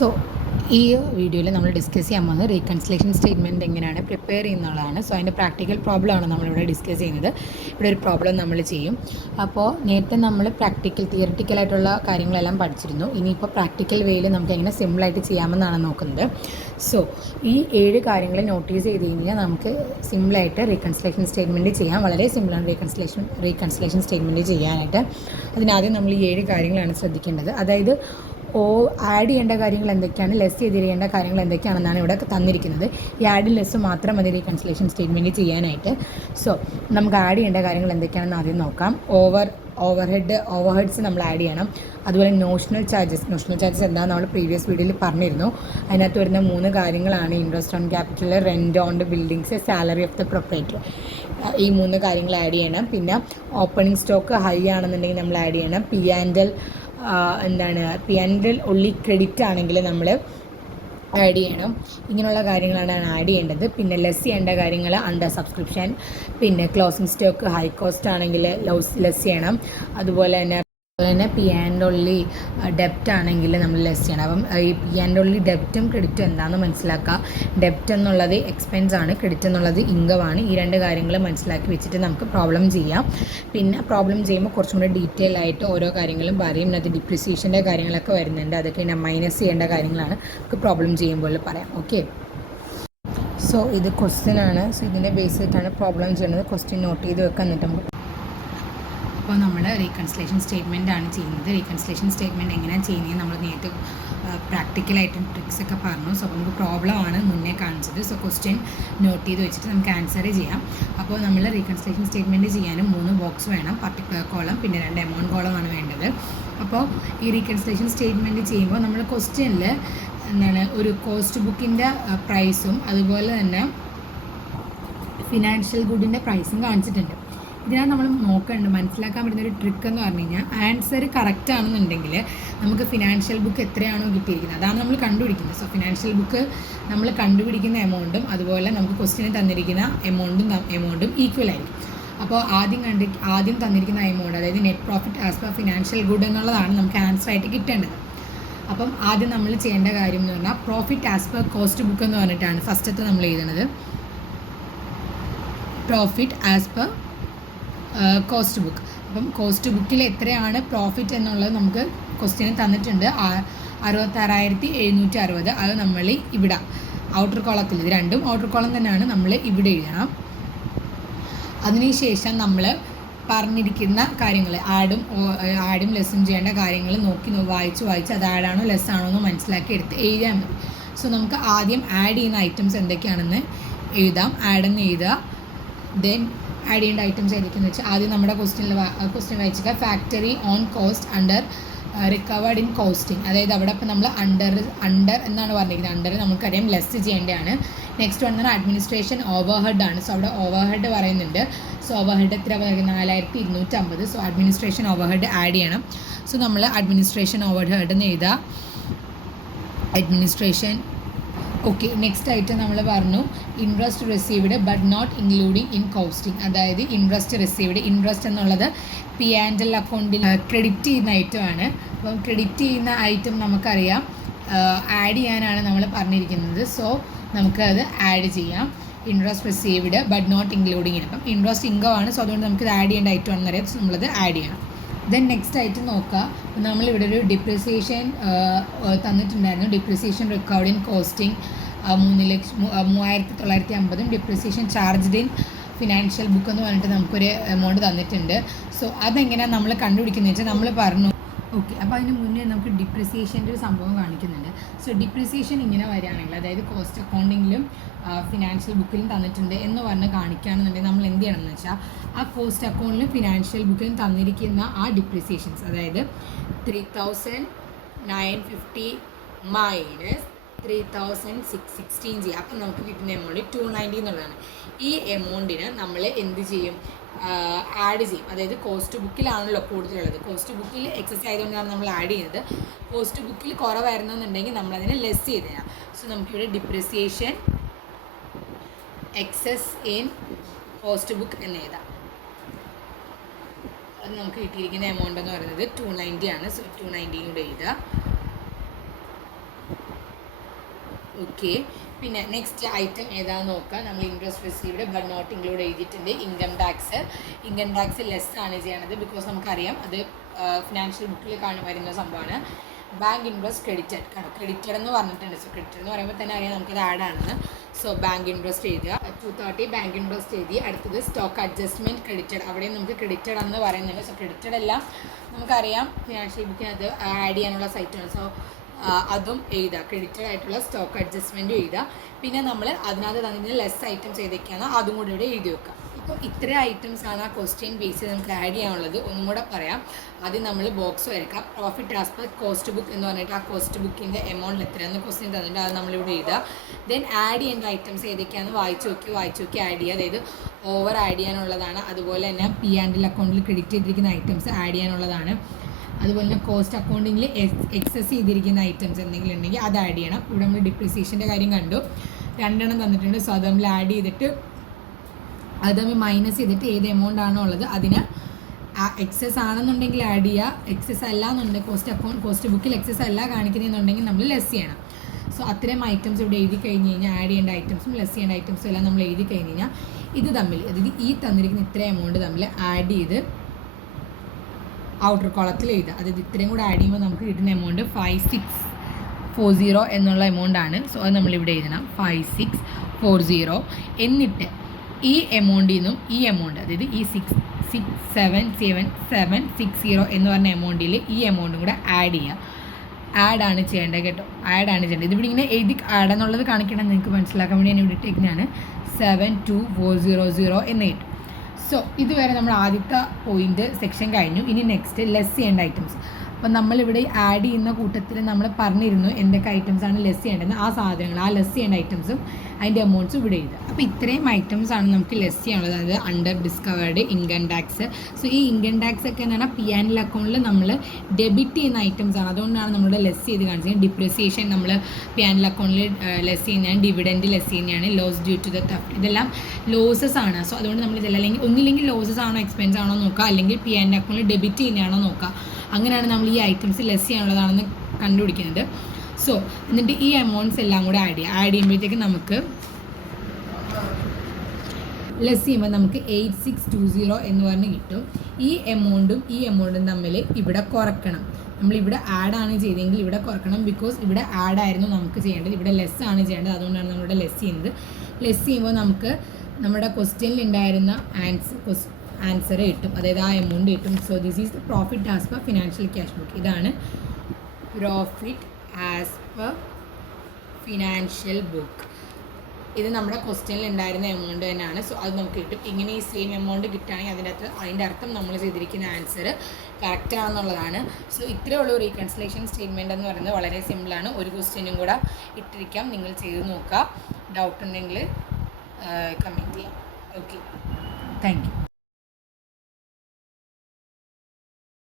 So ഈ വീഡിയോയിൽ നമ്മൾ ഡിസ്കസ് ചെയ്യാൻ പോകുന്നത് റീകൺസിലേഷൻ സ്റ്റേറ്റ്മെൻറ്റ് എങ്ങനെയാണ് പ്രിപ്പയർ ചെയ്യുന്നതാണ്. സോ അതിൻ്റെ പ്രാക്ടിക്കൽ പ്രോബ്ലമാണ് നമ്മളിവിടെ ഡിസ്കസ് ചെയ്യുന്നത്. ഇവിടെ ഒരു പ്രോബ്ലം നമ്മൾ ചെയ്യും. അപ്പോൾ നേരത്തെ നമ്മൾ തിയറിറ്റിക്കലായിട്ടുള്ള കാര്യങ്ങളെല്ലാം പഠിച്ചിരുന്നു. ഇനിയിപ്പോൾ പ്രാക്ടിക്കൽ വേയിൽ നമുക്ക് എങ്ങനെ സിമ്പിളായിട്ട് ചെയ്യാമെന്നാണ് നോക്കുന്നത്. സോ ഈ 7 കാര്യങ്ങൾ നോട്ടീസ് ചെയ്ത് കഴിഞ്ഞാൽ നമുക്ക് സിമ്പിളായിട്ട് റീകൺസിലേഷൻ സ്റ്റേറ്റ്മെൻറ്റ് ചെയ്യാം. വളരെ സിമ്പിളാണ് റീകൺസിലേഷൻ സ്റ്റേറ്റ്മെൻറ്റ് ചെയ്യാനായിട്ട്. അതിനാദ്യം നമ്മൾ ഈ 7 കാര്യങ്ങളാണ് ശ്രദ്ധിക്കേണ്ടത്. അതായത് ആഡ് ചെയ്യേണ്ട കാര്യങ്ങൾ എന്തൊക്കെയാണ്, ലെസ് ചെയ്തിരിക്കേണ്ട കാര്യങ്ങൾ എന്തൊക്കെയാണെന്നാണ് ഇവിടെ തന്നിരിക്കുന്നത്. ഈ ആഡും ലെസ്സും മാത്രം മതി റീകൺസിലേഷൻ സ്റ്റേറ്റ്മെൻറ്റ് ചെയ്യാനായിട്ട്. സോ നമുക്ക് ആഡ് ചെയ്യേണ്ട കാര്യങ്ങൾ എന്തൊക്കെയാണെന്ന് ആദ്യം നോക്കാം. ഓവർഹെഡ്സ് നമ്മൾ ആഡ് ചെയ്യണം. അതുപോലെ നോഷണൽ ചാർജസ് എന്താണെന്ന് നമ്മൾ പ്രീവിയസ് വീഡിയോയിൽ പറഞ്ഞിരുന്നു. അതിനകത്ത് വരുന്ന 3 കാര്യങ്ങളാണ് interest on capital, rent on buildings, salary of the proprietor. ഈ 3 കാര്യങ്ങൾ ആഡ് ചെയ്യണം. പിന്നെ ഓപ്പണിംഗ് സ്റ്റോക്ക് ഹൈ ആണെന്നുണ്ടെങ്കിൽ നമ്മൾ ആഡ് ചെയ്യണം. P and L only credit ആണെങ്കിൽ നമ്മൾ ആഡ് ചെയ്യണം. ഇങ്ങനെയുള്ള കാര്യങ്ങളാണ് ആഡ് ചെയ്യേണ്ടത്. പിന്നെ ലെസ് ചെയ്യേണ്ട കാര്യങ്ങൾ അണ്ടർ സബ്സ്ക്രിപ്ഷൻ, പിന്നെ ക്ലോസിംഗ് സ്റ്റോക്ക് ഹൈ കോസ്റ്റ് ആണെങ്കിൽ ലെസ് ചെയ്യണം. അതുപോലെ തന്നെ പി ആൻഡ് ഒള്ളി ഡെപ്റ്റ് ആണെങ്കിൽ നമ്മൾ ലെസ് ചെയ്യണം. അപ്പം ഈ പി ആൻഡ് ഒള്ളി ഡെപ്റ്റും ക്രെഡിറ്റും എന്താണെന്ന് മനസ്സിലാക്കുക. ഡെപ്റ്റ് എന്നുള്ളത് എക്സ്പെൻസ് ആണ്, ക്രെഡിറ്റ് എന്നുള്ളത് ഇൻകം ആണ്. ഈ 2 കാര്യങ്ങൾ മനസ്സിലാക്കി വെച്ചിട്ട് നമുക്ക് പ്രോബ്ലം ചെയ്യാം. പിന്നെ പ്രോബ്ലം ചെയ്യുമ്പോൾ കുറച്ചും കൂടി ഡീറ്റെയിൽ ആയിട്ട് ഓരോ കാര്യങ്ങളും പറയും. അത് ഡിപ്രിസിയേഷൻ്റെ കാര്യങ്ങളൊക്കെ വരുന്നുണ്ട്. അതൊക്കെ മൈനസ് ചെയ്യേണ്ട കാര്യങ്ങളാണ് നമുക്ക് പ്രോബ്ലം ചെയ്യുമ്പോൾ പറയാം. ഓക്കെ, സോ ഇത് ക്വസ്റ്റ്യൻ ആണ്. സോ ഇതിൻ്റെ ബേസ് ചെയ്തിട്ടാണ് പ്രോബ്ലം ചെയ്യുന്നത്. ക്വസ്റ്റ്യൻ നോട്ട് ചെയ്ത് വെക്കാൻ. എന്നിട്ട് നമുക്ക് അപ്പോൾ നമ്മൾ റീകൺസിലേഷൻ സ്റ്റേറ്റ്മെൻ്റ് ആണ് ചെയ്യുന്നത്. റീകൺസിലേഷൻ സ്റ്റേറ്റ്മെൻറ്റ് എങ്ങനെയാണ് ചെയ്യുന്നത് നമ്മൾ നേരത്തെ പ്രാക്ടിക്കലായിട്ടും ട്രിക്സൊക്കെ പറഞ്ഞു. സോ അപ്പോൾ നമുക്ക് പ്രോബ്ലമാണ് മുന്നേ കാണിച്ചത്. സോ ക്വസ്റ്റ്യൻ നോട്ട് ചെയ്ത് വെച്ചിട്ട് നമുക്ക് ആൻസർ ചെയ്യാം. അപ്പോൾ നമ്മൾ റീകൺസിലേഷൻ സ്റ്റേറ്റ്മെൻറ്റ് ചെയ്യാനും 3 ബോക്സ് വേണം, പർട്ടിക്കുലർ കോളം, പിന്നെ 2 എമൗണ്ട് കോളമാണ് വേണ്ടത്. അപ്പോൾ ഈ റീകൺസിലേഷൻ സ്റ്റേറ്റ്മെൻറ്റ് ചെയ്യുമ്പോൾ നമ്മൾ ക്വസ്റ്റ്യനിൽ ഒരു കോസ്റ്റ് ബുക്കിൻ്റെ പ്രൈസും അതുപോലെ തന്നെ ഫിനാൻഷ്യൽ ഗുഡിൻ്റെ പ്രൈസും കാണിച്ചിട്ടുണ്ട്. ഇതിനാണ് നമ്മൾ മനസ്സിലാക്കാൻ പറ്റുന്ന ഒരു ട്രിക്ക് എന്ന് പറഞ്ഞു കഴിഞ്ഞാൽ, ആൻസർ കറക്റ്റ് ആണെന്നുണ്ടെങ്കിൽ നമുക്ക് ഫിനാൻഷ്യൽ ബുക്ക് എത്രയാണോ കിട്ടിയിരിക്കുന്നത് അതാണ് നമ്മൾ കണ്ടുപിടിക്കുന്നത്. സോ ഫിനാൻഷ്യൽ ബുക്ക് നമ്മൾ കണ്ടുപിടിക്കുന്ന എമൗണ്ടും അതുപോലെ നമുക്ക് ക്വസ്റ്റ്യന് തന്നിരിക്കുന്ന എമൗണ്ടും ഈക്വൽ ആയിരിക്കും. അപ്പോൾ ആദ്യം തന്നിരിക്കുന്ന എമൗണ്ട്, അതായത് net profit as per financial good എന്നുള്ളതാണ് നമുക്ക് ആൻസർ ആയിട്ട് കിട്ടേണ്ടത്. അപ്പം ആദ്യം നമ്മൾ ചെയ്യേണ്ട കാര്യം എന്ന് പറഞ്ഞാൽ profit as per cost book എന്ന് പറഞ്ഞിട്ടാണ് ഫസ്റ്റത്തെ നമ്മൾ എഴുതുന്നത്. Profit as per cost book. അപ്പം കോസ്റ്റ് ബുക്കിൽ എത്രയാണ് പ്രോഫിറ്റ് എന്നുള്ളത് നമുക്ക് ക്വസ്റ്റ്യന് തന്നിട്ടുണ്ട്. 66,760. അത് നമ്മൾ ഇവിടെ ഔട്ടർ കോളത്തിൽ, ഇത് രണ്ടും ഔട്ടർ കോളം തന്നെയാണ്, നമ്മൾ ഇവിടെ എഴുതണം. അതിനുശേഷം നമ്മൾ പറഞ്ഞിരിക്കുന്ന കാര്യങ്ങൾ ആഡും ലെസ്സും ചെയ്യേണ്ട കാര്യങ്ങൾ വായിച്ച് അത് ആഡാണോ ലെസ്സാണോ എന്ന് മനസ്സിലാക്കി എടുത്ത് എഴുതിയാൽ മതി. സോ നമുക്ക് ആദ്യം ആഡ് ചെയ്യുന്ന ഐറ്റംസ് എന്തൊക്കെയാണെന്ന് എഴുതാം. ആഡെന്ന് എഴുതുക. ദെൻ ആഡ് ചെയ്യേണ്ട ഐറ്റംസ് ഏതൊക്കെയെന്ന് വെച്ചാൽ ആദ്യം നമ്മുടെ ക്വസ്റ്റ്യൻ വായിക്കുക. Factory on cost under recovered in costing. അതായത് അവിടെ ഇപ്പോൾ നമ്മൾ അണ്ടർ എന്നാണ് പറഞ്ഞിരിക്കുന്നത്. അണ്ടർ നമുക്കറിയാം ലെസ് ചെയ്യേണ്ടതാണ്. നെക്സ്റ്റ് വന്നത് അഡ്മിനിസ്ട്രേഷൻ ഓവർഹെഡ് ആണ്. സോ അവിടെ ഓവർഹെഡ് പറയുന്നുണ്ട്. സോ ഓവർഹെഡ് എത്ര 4,250. സോ അഡ്മിനിസ്ട്രേഷൻ ഓവർഹെഡ് ആഡ് ചെയ്യണം. സോ നമ്മൾ അഡ്മിനിസ്ട്രേഷൻ ഓവർഹെഡ് എന്ന് എഴുതുക. അഡ്മിനിസ്ട്രേഷൻ. ഓക്കെ, നെക്സ്റ്റ് ആയിട്ട് നമ്മൾ പറഞ്ഞു interest received but not including in costing. അതായത് ഇൻട്രസ്റ്റ് എന്നുള്ളത് പി ആൻഡ് എൽ അക്കൗണ്ടിൽ ക്രെഡിറ്റ് ചെയ്യുന്ന ഐറ്റമാണ്. അപ്പം ക്രെഡിറ്റ് ചെയ്യുന്ന ഐറ്റം നമുക്കറിയാം ആഡ് ചെയ്യാനാണ് നമ്മൾ പറഞ്ഞിരിക്കുന്നത്. സോ നമുക്കത് ആഡ് ചെയ്യാം. Interest received but not including in. അപ്പം ഇൻട്രസ്റ്റ് ഇൻകം ആണ്. സോ അതുകൊണ്ട് നമുക്കിത് ആഡ് ചെയ്യേണ്ട ഐറ്റം ആണെന്ന് അറിയാം. സോ നമ്മളത് ആഡ് ചെയ്യണം. ദെൻ നെക്സ്റ്റ് ആയിട്ട് നോക്കുക, നമ്മളിവിടെ ഒരു ഡിപ്രിസിയേഷൻ തന്നിട്ടുണ്ടായിരുന്നു. Depreciation record in costing 3,950. Depreciation charged in financial book എന്ന് പറഞ്ഞിട്ട് നമുക്കൊരു എമൗണ്ട് തന്നിട്ടുണ്ട്. സോ അതെങ്ങനെയാണ് നമ്മൾ കണ്ടുപിടിക്കുന്നത് വെച്ചാൽ നമ്മൾ പറഞ്ഞു. ഓക്കെ, അപ്പോൾ അതിന് മുന്നേ നമുക്ക് ഡിപ്രിസിയേഷൻ്റെ ഒരു സംഭവം കാണിക്കുന്നുണ്ട്. സോ ഡിപ്രിസിയേഷൻ ഇങ്ങനെ വരികയാണെങ്കിൽ, അതായത് കോസ്റ്റ് അക്കൗണ്ടിങ്ങിലും ഫിനാൻഷ്യൽ ബുക്കിലും തന്നിട്ടുണ്ട് എന്ന് പറഞ്ഞ് കാണിക്കുകയാണെന്നുണ്ടെങ്കിൽ നമ്മൾ എന്ത് ചെയ്യണമെന്ന് വെച്ചാൽ ആ കോസ്റ്റ് അക്കൗണ്ടിലും ഫിനാൻഷ്യൽ ബുക്കിലും തന്നിരിക്കുന്ന ആ ഡിപ്രിസിയേഷൻസ്, അതായത് 3,950 മൈനസ് 3,616 ചെയ്യുക. അപ്പം നമുക്ക് കിട്ടുന്ന എമൗണ്ട് 290 എന്നുള്ളതാണ്. ഈ എമൗണ്ടിന് നമ്മൾ എന്ത് ചെയ്യും? ആഡ് ചെയ്യും. അതായത് കോസ്റ്റ് ബുക്കിലാണല്ലോ കൂടുതലുള്ളത്. കോസ്റ്റ് ബുക്കിൽ എക്സസ് ആയതുകൊണ്ടാണ് നമ്മൾ ആഡ് ചെയ്യുന്നത്. കോസ്റ്റ് ബുക്കിൽ കുറവായിരുന്നെന്നുണ്ടെങ്കിൽ നമ്മളതിനെ ലെസ് ചെയ്ത് തരാം. സോ നമുക്കിവിടെ depreciation excess in cost book എന്ന് എഴുതാം. അത് നമുക്ക് കിട്ടിയിരിക്കുന്ന എമൗണ്ട് എന്ന് പറയുന്നത് 290 ആണ്. സോ 290 കൂടെ എഴുതുക. ഓക്കെ. പിന്നെ നെക്സ്റ്റ് ഐറ്റം ഏതാണെന്ന് നോക്കുക. നമ്മൾ interest received but not include എഴുതിയിട്ടുണ്ട്. ഇൻകം ടാക്സ് ലെസ് ആണ് ചെയ്യണത്, ബിക്കോസ് നമുക്കറിയാം അത് ഫിനാൻഷ്യൽ ബുക്കിൽ വരുന്ന സംഭവമാണ്. ബാങ്ക് ഇൻട്രസ്റ്റ് ക്രെഡിറ്റഡ് എന്ന് പറഞ്ഞിട്ടുണ്ട്. സോ ക്രെഡിറ്റഡ് എന്ന് പറയുമ്പോൾ തന്നെ അറിയാം നമുക്കത് ആഡ് ആണെന്ന്. സോ ബാങ്ക് ഇൻട്രസ്റ്റ് എഴുതുക. 230 ബാങ്ക് ഇൻട്രസ്റ്റ് എഴുതി. അടുത്തത് സ്റ്റോക്ക് അഡ്ജസ്റ്റ്മെൻറ്റ് ക്രെഡിറ്റഡ്, അവിടെ നമുക്ക് ക്രെഡിറ്റഡ് എന്ന് പറയുന്നുണ്ട്. സോ ക്രെഡിറ്റഡ് എല്ലാം നമുക്കറിയാം ഫിനാൻഷ്യൽ ബുക്കിനകത്ത് ആഡ് ചെയ്യാനുള്ള സൈറ്റാണ്. സോ അതും എഴുതുക. ക്രെഡിറ്റഡ് ആയിട്ടുള്ള സ്റ്റോക്ക് അഡ്ജസ്റ്റ്മെൻറ്റും എഴുതുക. പിന്നെ നമ്മൾ അതിനകത്ത് തന്നെ ലെസ് ഐറ്റംസ് ഏതൊക്കെയാണ് അതും കൂടെ ഇവിടെ എഴുതി വെക്കുക. ഇപ്പോൾ ഇത്രയും ഐറ്റംസ് ആണ് ആ ക്വസ്റ്റ്യൻ ബേസിൽ നമുക്ക് ആഡ് ചെയ്യാനുള്ളത്. ഒന്നും കൂടെ പറയാം. ആദ്യം നമ്മൾ ബോക്സ് വരയ്ക്കാം. Profit as per cost book എന്ന് പറഞ്ഞിട്ട് ആ കോസ്റ്റ് ബുക്കിൻ്റെ എമൗണ്ട് എത്രയാണെന്ന് ക്വസ്റ്റ്യൻ തന്നിട്ട് അത് നമ്മളിവിടെ എഴുതുക. ദെൻ ആഡ് ചെയ്യേണ്ട ഐറ്റംസ് ഏതൊക്കെയാണെന്ന് വായിച്ച് നോക്കി ആഡ് ചെയ്യുക. അതായത് ഓവർ ആഡ് ചെയ്യാനുള്ളതാണ്. അതുപോലെ തന്നെ P&L അക്കൗണ്ടിൽ ക്രെഡിറ്റ് ചെയ്തിരിക്കുന്ന ഐറ്റംസ് ആഡ് ചെയ്യാനുള്ളതാണ്. അതുപോലെ തന്നെ കോസ്റ്റ് അക്കൗണ്ടിങ്ങിൽ എക്സസ് ചെയ്തിരിക്കുന്ന ഐറ്റംസ് എന്തെങ്കിലും ഉണ്ടെങ്കിൽ അത് ആഡ് ചെയ്യണം. ഇവിടെ നമ്മൾ ഡിപ്രിസിയേഷൻ്റെ കാര്യം കണ്ടു, 2 തന്നിട്ടുണ്ട്. സോ അത് നമ്മൾ ആഡ് ചെയ്തിട്ട് അത് നമ്മൾ മൈനസ് ചെയ്തിട്ട് ഏത് എമൗണ്ട് ആണോ ഉള്ളത് അതിന് എക്സസ് ആണെന്നുണ്ടെങ്കിൽ ആഡ് ചെയ്യുക. എക്സസ് അല്ല എന്നുണ്ടെങ്കിൽ കോസ്റ്റ് ബുക്കിൽ എക്സസ് അല്ല കാണിക്കുന്നതെന്നുണ്ടെങ്കിൽ നമ്മൾ ലെസ് ചെയ്യണം. സോ അത്രയും ഐറ്റംസ് ഇവിടെ എഴുതി കഴിഞ്ഞ് കഴിഞ്ഞാൽ ആഡ് ചെയ്യേണ്ട ഐറ്റംസും ലെസ് ചെയ്യേണ്ട ഐറ്റംസും എല്ലാം നമ്മൾ എഴുതി കഴിഞ്ഞ് കഴിഞ്ഞാൽ ഇത് തമ്മിൽ, അതായത് ഈ തന്നിരിക്കുന്ന ഇത്രയും എമൗണ്ട് തമ്മിൽ ആഡ് ചെയ്ത് ഔട്ടർ കോളത്തിൽ എഴുതുക. അതായത് ഇത്രയും കൂടെ ആഡ് ചെയ്യുമ്പോൾ നമുക്ക് കിട്ടുന്ന എമൗണ്ട് 5640 എന്നുള്ള എമൗണ്ട് ആണ്. സോ അത് നമ്മളിവിടെ എഴുതണം 5640. എന്നിട്ട് ഈ എമൗണ്ടിൽ നിന്നും ഈ എമൗണ്ട്, അതായത് ഈ 6677760 എന്ന് പറഞ്ഞ എമൗണ്ടിൽ ഈ എമൗണ്ടും കൂടെ ആഡ് ചെയ്യുക. ആഡാണ് ചെയ്യേണ്ടത് കേട്ടോ, ആഡാണ് ചെയ്യേണ്ടത്. ഇതിവിടെ ഇങ്ങനെ എഴുതി ആഡ് എന്നുള്ളത് കാണിക്കണം നിങ്ങൾക്ക് മനസ്സിലാക്കാൻ വേണ്ടി ഞാൻ ഇവിടെ ഇട്ടേക്കുന്നതാണ്. 72400 എന്ന് കിട്ടും. സോ ഇതുവരെ നമ്മൾ ആദ്യത്തെ പോയിന്റ് സെക്ഷൻ കഴിഞ്ഞു. ഇനി നെക്സ്റ്റ് ലെസ് ചെയ്യേണ്ട ഐറ്റംസ്. അപ്പം നമ്മളിവിടെ ആഡ് ചെയ്യുന്ന കൂട്ടത്തിൽ നമ്മൾ പറഞ്ഞിരുന്നു എന്തൊക്കെ ഐറ്റംസാണ് ലെസ് ചെയ്യേണ്ടത്. ആ സാധനങ്ങൾ, ആ ലെസ് ചെയ്യേണ്ട ഐറ്റംസും അതിൻ്റെ എമൗണ്ട്സും ഇവിടെ എഴുതുക. അപ്പോൾ ഇത്രയും ഐറ്റംസാണ് നമുക്ക് ലെസ് ചെയ്യാനുള്ളത്. അതായത് under discovered, income tax. So ഈ ഇൻകം ടാക്സ് ഒക്കെ എന്ന് പറഞ്ഞാൽ P&L അക്കൗണ്ടിൽ നമ്മൾ ഡെബിറ്റ് ചെയ്യുന്ന ഐറ്റംസ് ആണ്. അതുകൊണ്ടാണ് നമ്മളിവിടെ ലെസ് ചെയ്ത് കാണിച്ചത്. ഡിപ്രിസിയേഷൻ നമ്മൾ P&L അക്കൗണ്ടിൽ ലെസ് ചെയ്യുന്നതാണ്. ഡിവിഡൻഡ് ലെസ് ചെയ്യുന്നതാണ്. Loss due to the theft, ഇതെല്ലാം ലോസസ് ആണ്. സോ അതുകൊണ്ട് നമ്മൾ ഇതെല്ലാം ഒന്നില്ലെങ്കിൽ ലോസസ് ആണോ എക്സ്പെൻസ് ആണോ നോക്കുക, അല്ലെങ്കിൽ P&L അക്കൗണ്ടിൽ ഡെബിറ്റ് ചെയ്യുന്നതാണോ നോക്കുക. അങ്ങനെയാണ് നമ്മൾ ഈ ഐറ്റംസ് ലെസ് ചെയ്യാനുള്ളതാണെന്ന് കണ്ടുപിടിക്കുന്നത്. സോ എന്നിട്ട് ഈ എമൗണ്ട്സ് എല്ലാം കൂടെ ആഡ് ചെയ്യുമ്പോഴത്തേക്ക് നമുക്ക് ലെസ് ചെയ്യുമ്പോൾ നമുക്ക് 8620 എന്ന് പറഞ്ഞ് കിട്ടും. ഈ എമൗണ്ടും തമ്മിൽ ഇവിടെ കുറയ്ക്കണം. നമ്മളിവിടെ ആഡാണ് ചെയ്തതെങ്കിൽ ഇവിടെ കുറയ്ക്കണം. ബിക്കോസ് ഇവിടെ ആഡായിരുന്നു നമുക്ക് ചെയ്യേണ്ടത്, ഇവിടെ ലെസ് ആണ് ചെയ്യേണ്ടത്. അതുകൊണ്ടാണ് നമ്മളിവിടെ ലെസ് ചെയ്യുന്നത്. ലെസ് ചെയ്യുമ്പോൾ നമുക്ക് നമ്മുടെ ക്വസ്റ്റ്യനിൽ ഉണ്ടായിരുന്ന ആൻസർ കിട്ടും, അതായത് ആ എമൗണ്ട് കിട്ടും. So this is the profit as per financial cash book. ഇതാണ് profit as per financial book. ഇത് നമ്മുടെ ക്വസ്റ്റ്യനിൽ ഉണ്ടായിരുന്ന എമൗണ്ട് തന്നെയാണ്. സോ അത് നമുക്ക് കിട്ടും. ഇങ്ങനെ ഈ സെയിം എമൗണ്ട് കിട്ടുകയാണെങ്കിൽ അതിൻ്റെ അർത്ഥം നമ്മൾ ചെയ്തിരിക്കുന്ന ആൻസർ കറക്റ്റ് ആണെന്നുള്ളതാണ്. സോ ഇത്രയേ ഉള്ളൂ റീകൺസിലേഷൻ സ്റ്റേറ്റ്മെൻറ്റ് എന്ന് പറയുന്നത്. വളരെ സിമ്പിളാണ്. ഒരു ക്വസ്റ്റ്യനും കൂടെ ഇട്ടിരിക്കാം, നിങ്ങൾ ചെയ്ത് നോക്കുക. ഡൗട്ട് ഉണ്ടെങ്കിൽ കമൻറ്റ് ചെയ്യാം. Okay, thank you.